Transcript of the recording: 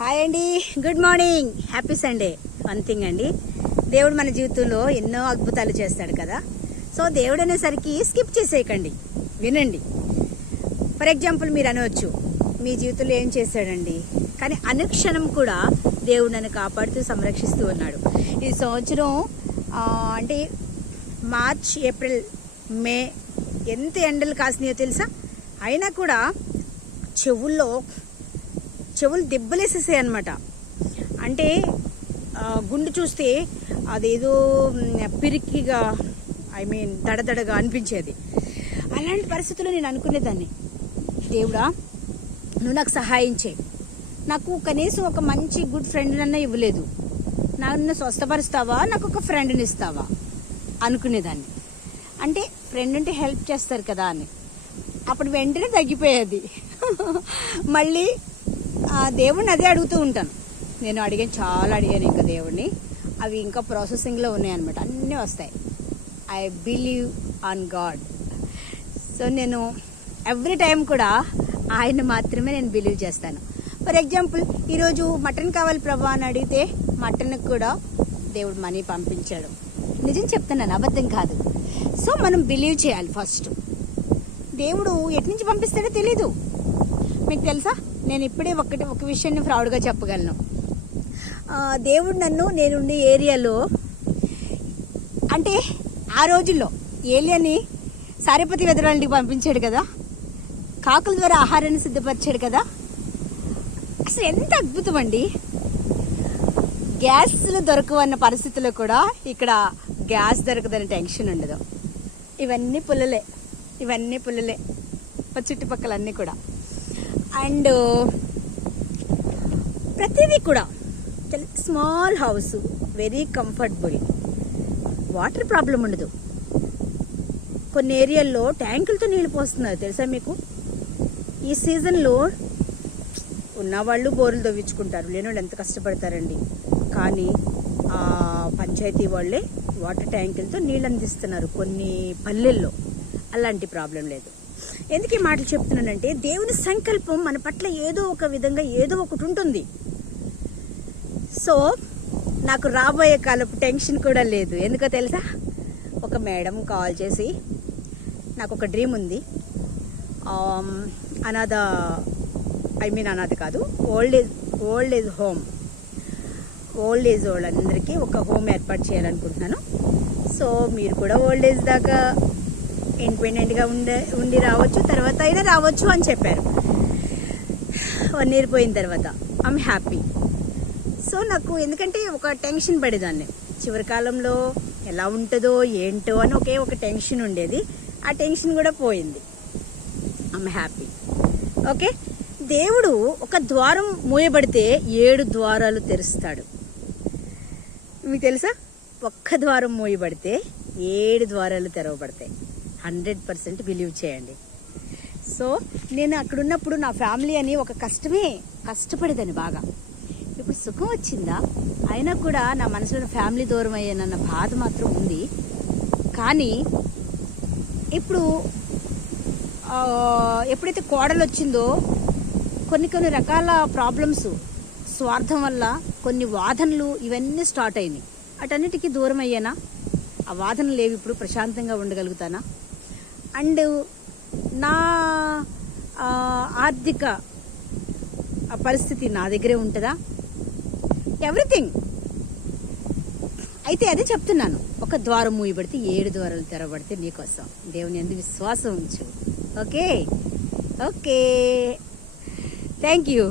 Hi అండి, good morning, happy Sunday. One thing అండి, దేవుడు మన జీవితంలో ఎన్నో అద్భుతాలు చేస్తాడు కదా. సో దేవుడు అనేసరికి స్కిప్ చేసేయకండి, వినండి. ఫర్ ఎగ్జాంపుల్ మీరు అనవచ్చు, మీ జీవితంలో ఏం చేశాడండి, కానీ అనుక్షణం కూడా దేవుడు నన్ను కాపాడుతూ సంరక్షిస్తూ ఉన్నాడు. ఈ సంవత్సరం అంటే మార్చ్, ఏప్రిల్, మే ఎంత ఎండలు కాసినాయో తెలుసా. అయినా కూడా చెవులు దెబ్బలేసేసాయి అనమాట. అంటే గుండు చూస్తే అదేదో పిరికిగా, దడదడగా అనిపించేది. అలాంటి పరిస్థితుల్లో నేను అనుకునేదాన్ని, దేవుడా నువ్వు నాకు సహాయం చేయి, నాకు కనీసం ఒక మంచి గుడ్ ఫ్రెండ్ నన్న ఇవ్వలేదు, నన్ను స్వస్థపరుస్తావా, నాకు ఒక ఫ్రెండ్ని ఇస్తావా అనుకునేదాన్ని. అంటే ఫ్రెండ్ అంటే హెల్ప్ చేస్తారు కదా అని. అప్పుడు వెంటనే తగ్గిపోయేది. మళ్ళీ దేవుడిని అదే అడుగుతూ ఉంటాను. నేను చాలా అడిగాను ఇంకా దేవుడిని. అవి ఇంకా ప్రాసెసింగ్లో ఉన్నాయన్నమాట, అన్నీ వస్తాయి. I believe on God. So నేను ఎవ్రీ టైం కూడా ఆయన మాత్రమే నేను బిలీవ్ చేస్తాను. ఫర్ ఎగ్జాంపుల్, ఈరోజు మటన్ కావాలి ప్రభా అని అడిగితే మటన్కి కూడా దేవుడు మనీ పంపించాడు. నిజం చెప్తున్నాను, అబద్ధం కాదు. సో మనం బిలీవ్ చేయాలి ఫస్ట్. దేవుడు ఎటు నుంచి పంపిస్తాడో తెలీదు. మీకు తెలుసా, నేను ఇప్పుడే ఒక విషయాన్ని ప్రౌడ్గా చెప్పగలను. దేవుడు నన్ను నేనుండే ఏరియాలో, అంటే ఆ రోజుల్లో ఏలియాని సారెపతి వెదరానికి పంపించాడు కదా, కాకుల ద్వారా ఆహారాన్ని సిద్ధపరిచాడు కదా. అసలు ఎంత అద్భుతం అండి. గ్యాస్లు దొరకవన్న పరిస్థితుల్లో కూడా ఇక్కడ గ్యాస్ దొరకదని టెన్షన్ ఉండదు. ఇవన్నీ పుల్లలే చుట్టుపక్కలన్నీ కూడా. అండ్ ప్రతిదీ కూడా small house, very comfortable, water problem ఉండదు. కొన్ని ఏరియాల్లో ట్యాంకులతో నీళ్ళు పోస్తున్నారు తెలుసా మీకు. ఈ సీజన్లో ఉన్నవాళ్ళు బోర్లు తవ్వించుకుంటారు, లేనివాళ్ళు ఎంత కష్టపడతారండి. కానీ ఆ పంచాయతీ వాళ్ళే వాటర్ ట్యాంకులతో నీళ్ళు అందిస్తున్నారు కొన్ని పల్లెల్లో. అలాంటి ప్రాబ్లం లేదు. ఎందుకు ఈ మాటలు చెప్తున్నానంటే, దేవుని సంకల్పం మన పట్ల ఏదో ఒక విధంగా ఏదో ఒకటి ఉంటుంది. సో నాకు రాబోయే కాలపు టెన్షన్ కూడా లేదు. ఎందుకో తెలుసా, ఒక మేడం కాల్ చేసి, నాకు ఒక డ్రీమ్ ఉంది, అనాథ కాదు, old age home, old age వాళ్ళందరికీ ఒక హోమ్ ఏర్పాటు చేయాలనుకుంటున్నాను. సో మీరు కూడా ఓల్డ్ ఏజ్ దాకా ఇండిపెండెంట్గా ఉండి రావచ్చు, తర్వాత అయినా రావచ్చు అని చెప్పారు. 1 year పోయిన తర్వాత ఐఎమ్ హ్యాపీ. సో నాకు ఎందుకంటే ఒక టెన్షన్ పడేదాన్ని, చివరి కాలంలో ఎలా ఉంటుందో ఏంటో అని ఒక టెన్షన్ ఉండేది. ఆ టెన్షన్ కూడా పోయింది. I'm happy. ఓకే, దేవుడు ఒక ద్వారం మూయబడితే 7 ద్వారాలు తెరుస్తాడు. మీకు తెలుసా, ఒక్క ద్వారం మూయబడితే 7 ద్వారాలు తెరవబడతాయి. 100% బిలీవ్ చేయండి. సో నేను అక్కడ ఉన్నప్పుడు నా ఫ్యామిలీ అని ఒక కష్టపడేదాన్ని బాగా. ఇప్పుడు సుఖం వచ్చిందా, అయినా కూడా నా మనసులో ఫ్యామిలీ దూరం అయ్యానన్న బాధ మాత్రం ఉంది. కానీ ఇప్పుడు ఎప్పుడైతే కోడలు వచ్చిందో కొన్ని రకాల ప్రాబ్లమ్స్, స్వార్థం వల్ల కొన్ని వాదనలు ఇవన్నీ స్టార్ట్ అయినాయి. అటన్నిటికీ దూరం అయ్యానా, ఆ వాదనలు లేవు, ఇప్పుడు ప్రశాంతంగా ఉండగలుగుతానా. అండ్ నా ఆర్థిక పరిస్థితి నా దగ్గరే ఉంటుందా, ఎవ్రీథింగ్. అయితే అదే చెప్తున్నాను, ఒక ద్వారం మూయబడితే 7 ద్వారాలు తెరవబడితే నీకోసం. దేవుని యందు విశ్వాసం ఉంచు. Okay, thank you.